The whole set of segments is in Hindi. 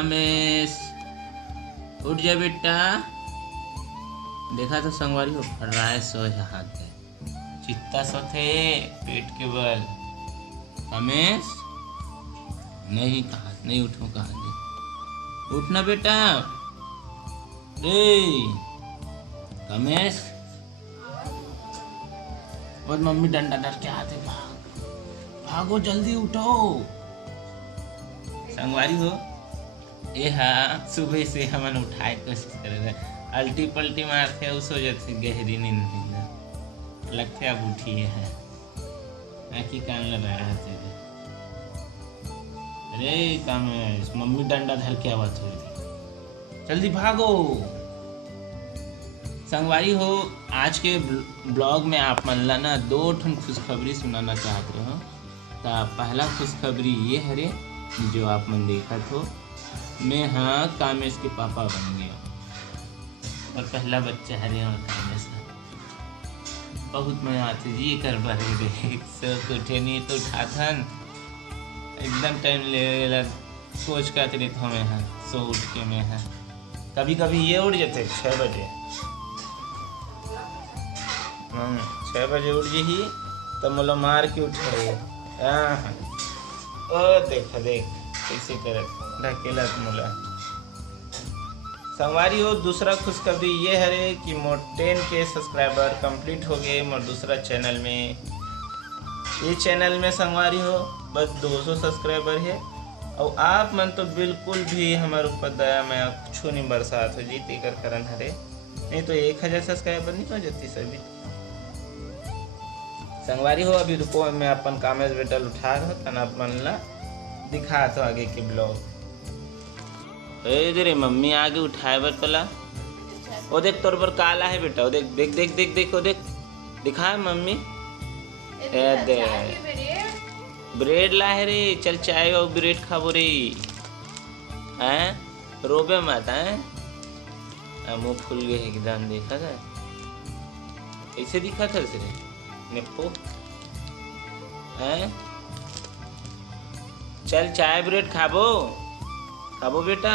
कामेश उठ जा बेटा। देखा तो संगवारी हो फट रहा है, सो जा हाथ दे चित्ता सो थे पेट के बल। कामेश नहीं कहा, नहीं उठो कहा दे, उठना बेटा रे। कामेश और मम्मी डंडा डर के आते, भागो जल्दी उठो। संगवारी हो ये हाँ सुबह से हमन उठाए कोशिश कर रहे, अल्टी पल्टी मारते उस वजह से गहरी नींद लगते अब उठी है की कान लगा रहे थे। अरे काम मम्मी डंडा धर के आवाज हो रही, जल्दी भागो। संगवारी हो आज के ब्लॉग में आप मन ला ना 2 ठन खुशखबरी सुनाना चाहते हो। तो पहला खुशखबरी ये हरे जो आप मन देखा तो मैं हाँ कामेश के पापा बन गया और पहला बच्चा हरे और कामेश बहुत मजा आती जी कर बारे देख सब उठे नहीं तो उठाथन एकदम टाइम ले सोच का रही था मैं हाँ सो उठ के मैं हाँ कभी कभी ये उठ जाते 6 बजे 6 बजे उठ जी तो मोला मार के उठे। ओ देख देख कैसे कर ढकेला मोला। संगवारी हो दूसरा खुशखबरी ये है कि मोर 10K सब्सक्राइबर कंप्लीट हो गए मोर दूसरा चैनल में। ये चैनल में संगवारी हो बस 200 सब्सक्राइबर है और आप मन तो बिल्कुल भी हमारे ऊपर दया में कुछ नहीं बरसात हो जीती कर करन हरे, नहीं तो 1000 सब्सक्राइबर नहीं हो जाती सभी। संगवारी हो अभी रुको मैं अपन कामेश बेटल उठा तन अपन ला दिखा तो आगे के ब्लॉग। रे मम्मी आगे उठाए बर तला ओ देख तोर पर काला है बेटा, ओ देख देख देख देख देख ओ देख दिखा मम्मी दे ब्रेड ला है रे। चल चाय और ब्रेड खाबो रे हैं रोबे मत हैं मुँह फूल गए एकदम देखा था ऐसे दिखा था रे नेपो हैं। चल चाय ब्रेड खाबो खाबो बेटा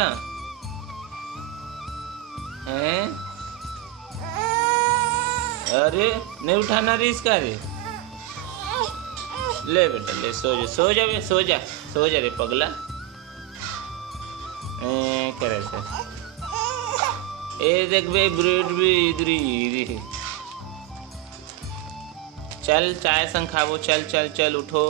हैं। अरे नहीं उठाना रे इसका रे, ले बेटा ले सो जा सो जा बे सो जा रे पगला करे से। ए देख बे ब्रेड भी इधर चल चाय संग खाबो। चल चल चल उठो।